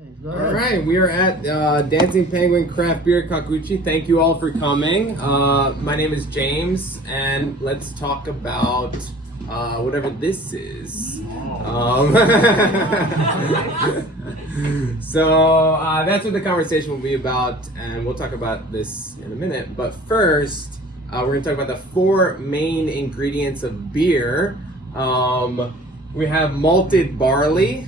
All right, we are at Dancing Penguin Craft Beer Kakuchi. Thank you all for coming. My name is James, and let's talk about whatever this is. So that's what the conversation will be about, and we'll talk about this in a minute. But first, we're going to talk about the 4 main ingredients of beer. We have malted barley,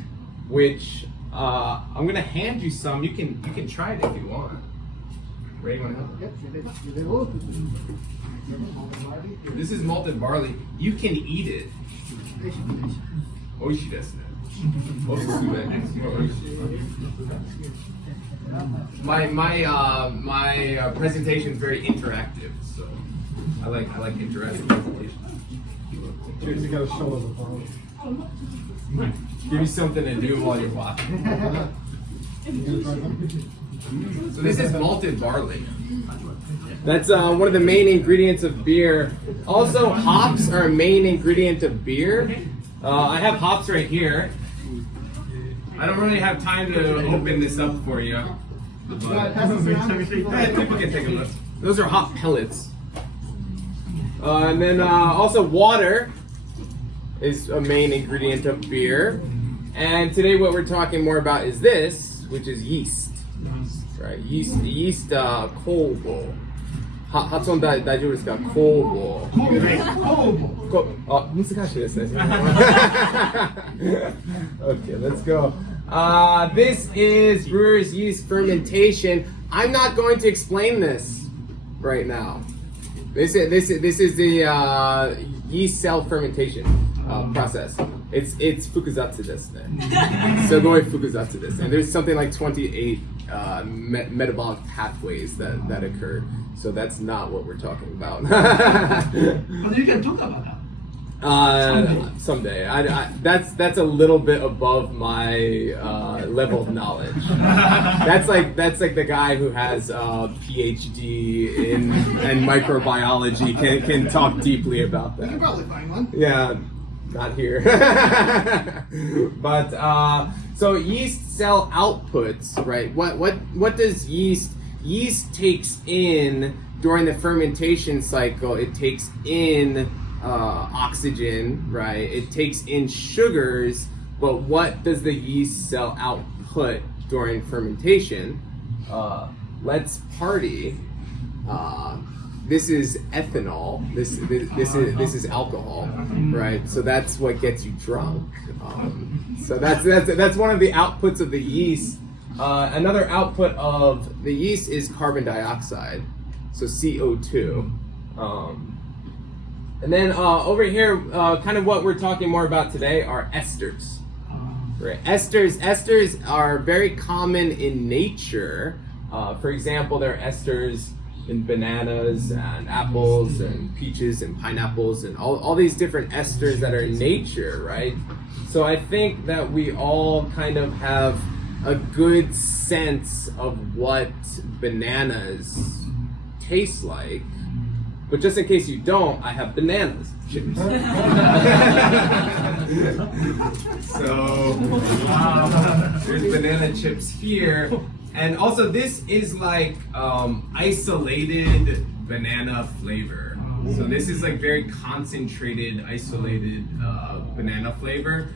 which I'm going to hand you some. You can try it if you want. Ray, you want to help? This is malted barley. You can eat it. Oishi desu ne. My presentation is very interactive, so I like interactive presentations. You gotta show us the barley. Give you something to do while you're watching. So this is malted barley. That's one of the main ingredients of beer. Also, hops are a main ingredient of beer. I have hops right here. I don't really have time to open this up for you. But people can take a look. Those are hop pellets. And then also water is a main ingredient of beer. And today what we're talking more about is this, which is yeast. Right, yeast kobo. 発音大丈夫ですか？工房。難しいですね。Okay, let's go. This is brewer's yeast fermentation. I'm not going to explain this right now. This is the yeast cell fermentation process. It's fukuzatsu desu ne. So going fukuzatsu desu. And there's something like 28 metabolic pathways that occur. So that's not what we're talking about. But you can talk about that. Someday. That's a little bit above my level of knowledge. That's like the guy who has a PhD in microbiology can talk deeply about that. You can probably find one. Yeah, not here. But so yeast cell outputs, right? What does yeast takes in during the fermentation cycle? It takes in oxygen, right? It takes in sugars, but what does the yeast cell output during fermentation? Let's party. This is ethanol. This is alcohol, right? So that's what gets you drunk. So that's one of the outputs of the yeast. Another output of the yeast is carbon dioxide, so CO2. And then over here, kind of what we're talking more about today are esters. Right? Esters are very common in nature. For example, there are esters in bananas and apples and peaches and pineapples and all these different esters that are in nature, right? So I think that we all kind of have a good sense of what bananas taste like. But just in case you don't, I have bananas chips. So there's banana chips here. And also this is like isolated banana flavor. So this is like very concentrated, isolated banana flavor.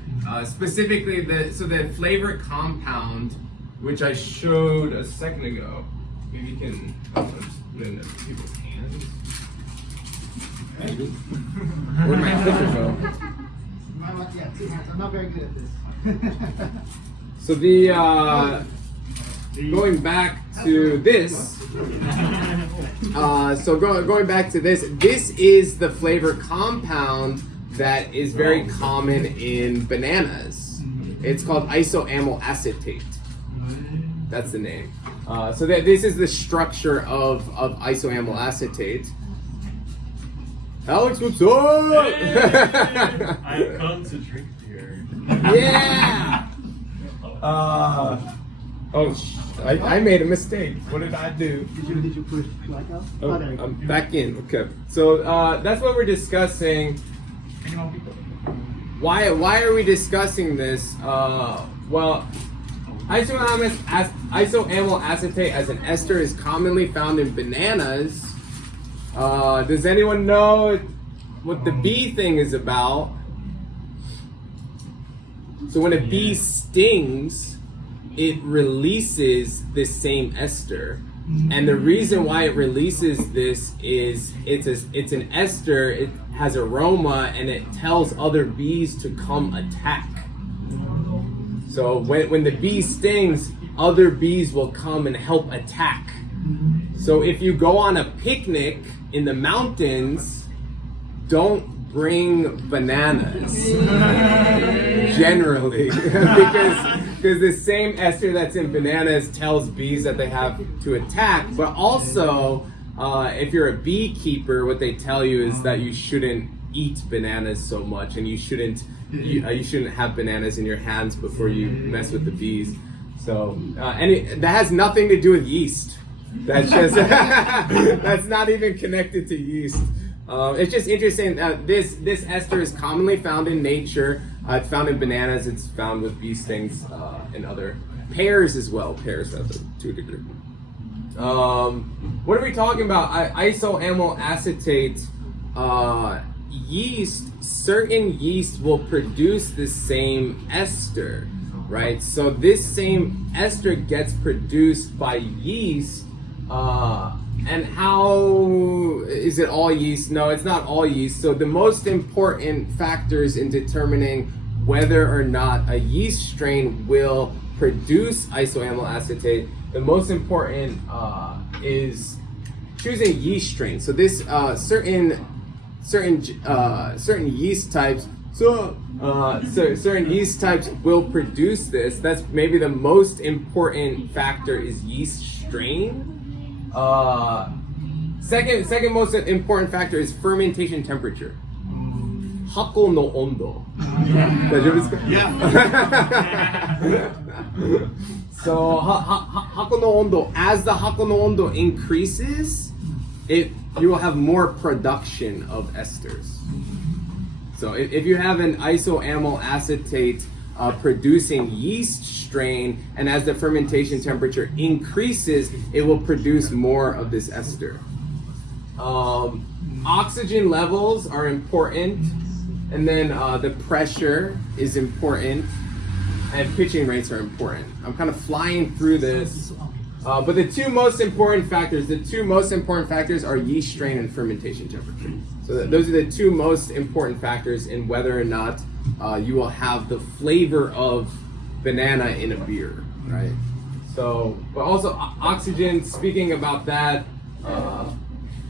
Specifically, the flavor compound, which I showed a second ago. Maybe you can just put it in people's hands. Where'd my clicker go? Yeah, 2 hands. I'm not very good at this. So the going back to this. Going back to this. This is the flavor compound that is very common in bananas. It's called isoamyl acetate. That's the name. So this is the structure of isoamyl acetate. Alex, what's up? I've come to drink beer. Yeah! I made a mistake. What did I do? Did you push like up? Oh, I'm back in. Okay. So that's what we're discussing. Why are we discussing this? Well, Isoamyl acetate as an ester is commonly found in bananas. Does anyone know what the bee thing is about? So when a bee stings, it releases this same ester. And the reason why it releases this is it's an ester, it has aroma, and it tells other bees to come attack. So when the bee stings, other bees will come and help attack. So if you go on a picnic in the mountains, don't bring bananas, generally, because the same ester that's in bananas tells bees that they have to attack. But also, if you're a beekeeper, what they tell you is that you shouldn't eat bananas so much, and you shouldn't have bananas in your hands before you mess with the bees. So, that has nothing to do with yeast. That's just that's not even connected to yeast. It's just interesting. This ester is commonly found in nature. It's found in bananas. It's found with bee stings and other pears as well. Pears to a degree. What are we talking about? Isoamyl acetate. Yeast. Certain yeast will produce the same ester, right? So this same ester gets produced by yeast. And how is it all yeast? No, it's not all yeast. So the most important factors in determining whether or not a yeast strain will produce isoamyl acetate, the most important is choosing yeast strain. So this certain yeast types. Certain yeast types will produce this. That's maybe the most important factor is yeast strain. Second most important factor is fermentation temperature. Hako no ondo. So hako no ondo, as the hako no ondo increases, you will have more production of esters. So if you have an isoamyl acetate producing yeast strain, and as the fermentation temperature increases, it will produce more of this ester. Oxygen levels are important, and then the pressure is important, and pitching rates are important. I'm kind of flying through this, but the two most important factors are yeast strain and fermentation temperature. So those are the two most important factors in whether or not you will have the flavor of banana in a beer, right? So, but also oxygen, speaking about that,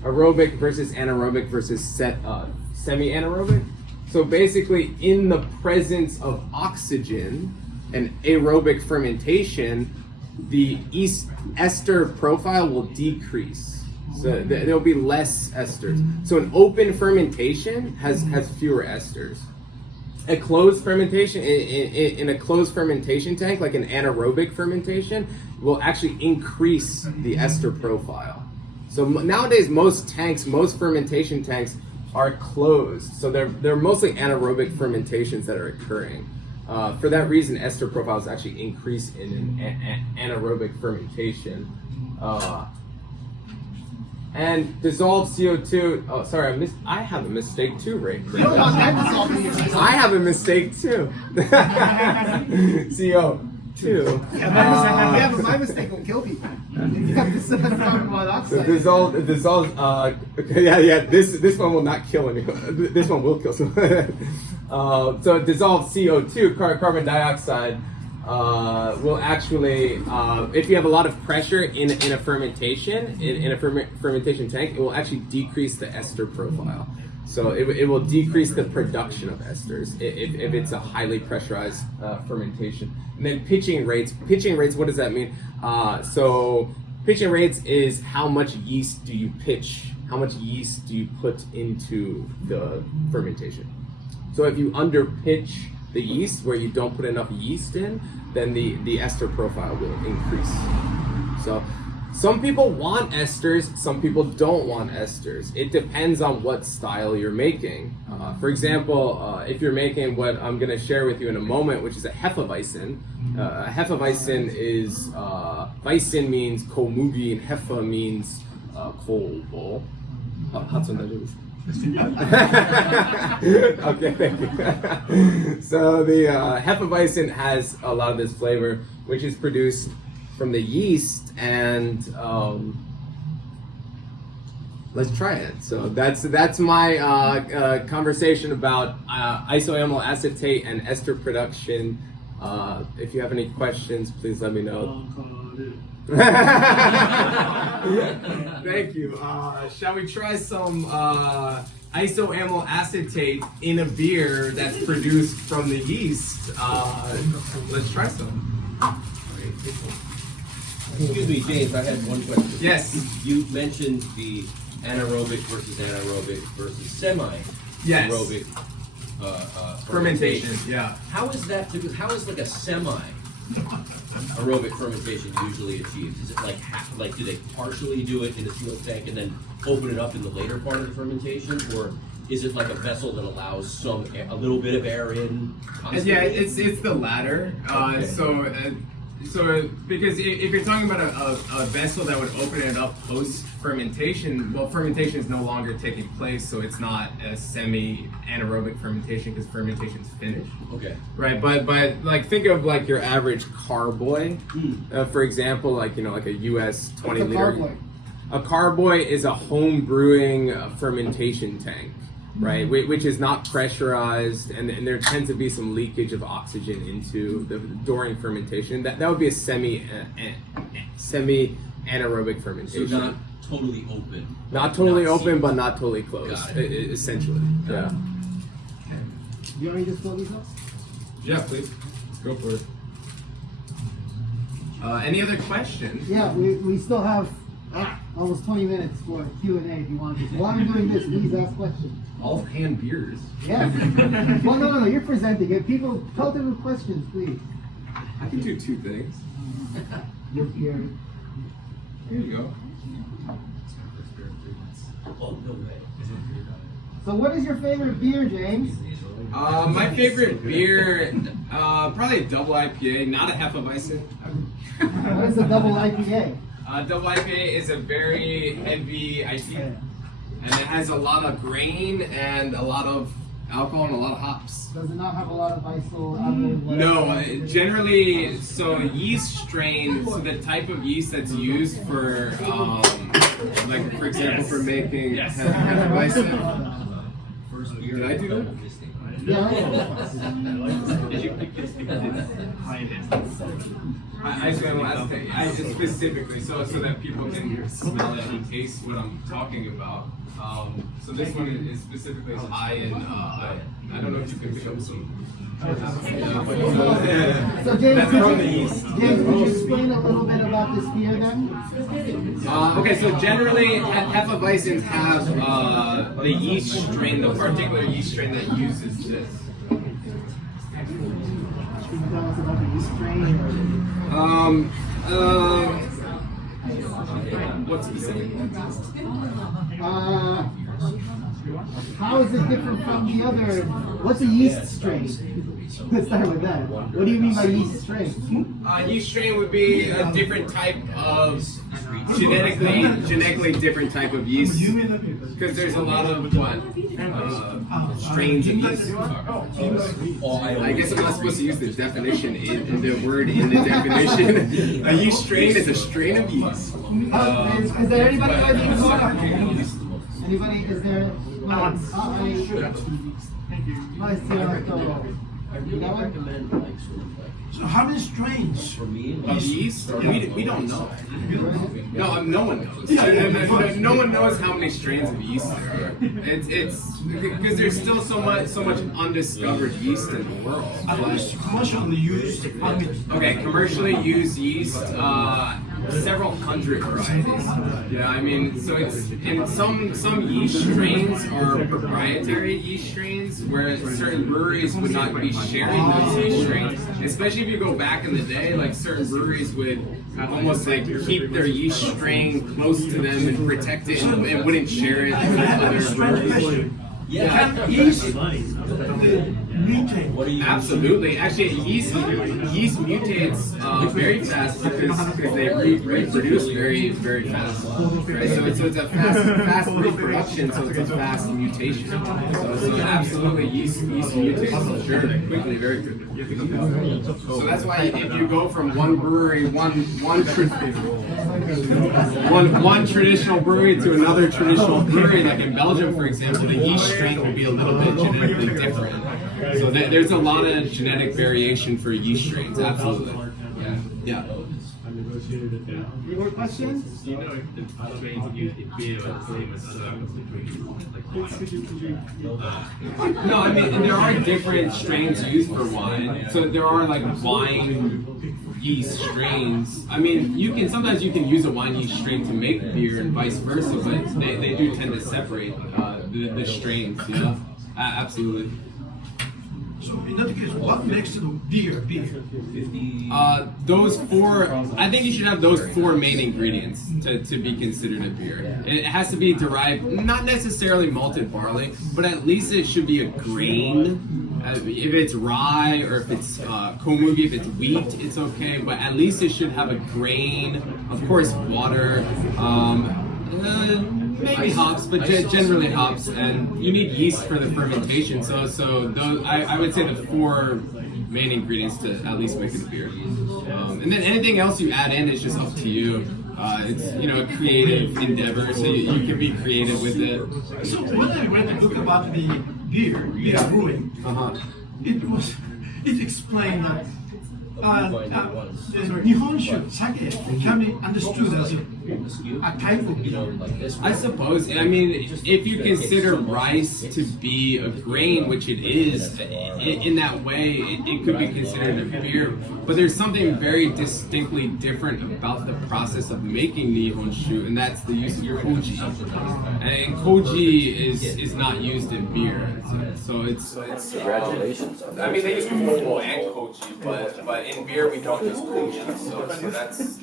aerobic versus anaerobic versus semi-anaerobic. So basically, in the presence of oxygen and aerobic fermentation, the yeast ester profile will decrease. So there'll be less esters. So an open fermentation has fewer esters. A closed fermentation, in a closed fermentation tank, like an anaerobic fermentation, will actually increase the ester profile. So nowadays, most fermentation tanks are closed. So they're mostly anaerobic fermentations that are occurring. For that reason, ester profiles actually increase in an anaerobic fermentation. And dissolved CO2. Oh, sorry, I have a mistake too, Ray. I have a mistake too. CO2. Yeah, but my mistake will kill people. You have to sip in carbon monoxide. Dissolved. Yeah. This one will not kill anyone. This one will kill someone. So dissolved CO2, carbon dioxide, will actually, if you have a lot of pressure in a fermentation, in a fermentation tank, it will actually decrease the ester profile. So it will decrease the production of esters if it's a highly pressurized fermentation. And then pitching rates, what does that mean? So pitching rates is how much yeast do you pitch, how much yeast do you put into the fermentation. So if you underpitch the yeast, where you don't put enough yeast in, then the ester profile will increase. So Some people want esters, some people don't want esters. It depends on what style you're making. For example, if you're making what I'm going to share with you in a moment, which is a Hefeweizen. Hefeweizen is, Weizen means komugi and Hefe means coal bowl. Okay, thank you. So the Hefeweizen has a lot of this flavor, which is produced from the yeast, and let's try it. So that's my conversation about isoamyl acetate and ester production. If you have any questions, please let me know. Thank you. Shall we try some isoamyl acetate in a beer that's produced from the yeast? Let's try some. Excuse me, James, I had one question. Yes. You mentioned the anaerobic versus semi-aerobic Fermentation, yeah. How is that? How is like a semi-aerobic fermentation usually achieved? Is it like do they partially do it in a sealed tank and then open it up in the later part of the fermentation, or is it like a vessel that allows a little bit of air in constantly? Yeah, it's the latter. Okay. So because if you're talking about a vessel that would open it up post fermentation, well, fermentation is no longer taking place, so it's not a semi-anaerobic fermentation because fermentation's finished. Okay. Right, but like think of like your average carboy, for example, like like a US 20 What's a liter. carboy? A carboy is a home brewing fermentation tank. Right, which is not pressurized, and there tends to be some leakage of oxygen into during fermentation. That would be a semi anaerobic fermentation. So not totally open. Not totally open, sealed. but not totally closed. Got it. Essentially, yeah. Do you want me to just fill these up? Yeah, please. Go for it. Any other questions? Yeah, we still have almost 20 minutes for Q&A if you want to. So while I'm doing this, please ask questions. All hand beers. Yeah. Well, no, you're presenting it. People, tell them with questions, please. I can do two things. You're here. Here you go. Oh, no way. So what is your favorite beer, James? My favorite beer, probably a double IPA, not a Hefeweizen. What is a double IPA? Double IPA is a very heavy IPA, and it has a lot of grain and a lot of alcohol and a lot of hops. Does it not have a lot of iso? No, generally, so yeast strains, the type of yeast that's used for, like for example, for making Hefeweizen. Did I do that? Yeah. I specifically, so that people can smell it and taste what I'm talking about. So this one is specifically high in, I don't know if you can pick up some. So James, James, would you explain a little bit about this beer then? Okay, so generally Hefeweizens have the yeast strain, the particular yeast strain that uses this. Can you tell us about the yeast strain? What's specific? How is it different from the other? What's a yeast strain? Let's start with that. What do you mean by yeast strain? Yeast strain would be a different type of genetically different type of yeast, because there's a lot of strains of yeast. I guess I'm not supposed to use the definition in the word in the definition. A yeast strain is a strain of yeast. Is there anybody ready to talk? Anybody? Is there? So how many strains? Of yeast? We don't know. No one knows. No one knows how many strains of yeast there are. It's because there's still so much undiscovered yeast in the world. At least commercially used. Okay, commercially used yeast, several hundred varieties. Yeah, I mean, so it's and some yeast strains are proprietary yeast strains, whereas certain breweries would not be sharing those yeast strains, especially if you go back in the day, like certain breweries would almost like keep their yeast strain close to them and protect it and wouldn't share it with other breweries. Can yeast mutate? What do you Absolutely. Actually, yeast mutates very fast because they reproduce very fast. Right? So it's a fast reproduction. So it's a fast mutation. So absolutely, yeast mutates quickly, very quickly. So that's why if you go from one brewery, one traditional brewery to another traditional brewery, like in Belgium, for example, the yeast strain will be a little bit genetically different. So there's a lot of genetic variation for yeast strains, absolutely. Yeah. Any more questions? Do you know if the strains used in beer are the same as other No, I mean there are different strains used for wine. So there are like wine yeast strains. I mean, sometimes you can use a wine yeast strain to make beer and vice versa, but they do tend to separate the strains. You know, absolutely. So in that case, what makes the beer beer? Those four, I think you should have those four main ingredients to be considered a beer. It has to be derived, not necessarily malted barley, but at least it should be a grain. If it's rye or if it's komugi, if it's wheat, it's okay, but at least it should have a grain, of course water, maybe hops, but generally hops, and you need yeast for the fermentation. So those, I would say the four main ingredients to at least make it a beer. And then anything else you add in is just up to you. It's a creative endeavor, so you can be creative with it. So when I read the book about the beer brewing, it explained that Nihonshu, sake, can be understood as a type of beer. I suppose. I mean, if you consider rice to be a grain, which it is, in that way, it could be considered a beer. But there's something very distinctly different about the process of making Nihonshu, and that's the use of koji. And koji is not used in beer. So it's Congratulations. I mean, they use Komo and koji, but in beer we don't use koji. So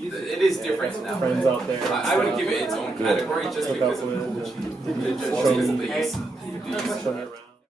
it is different now. Friends out there. I wouldn't give it its own category just because of koji. Just because of the use.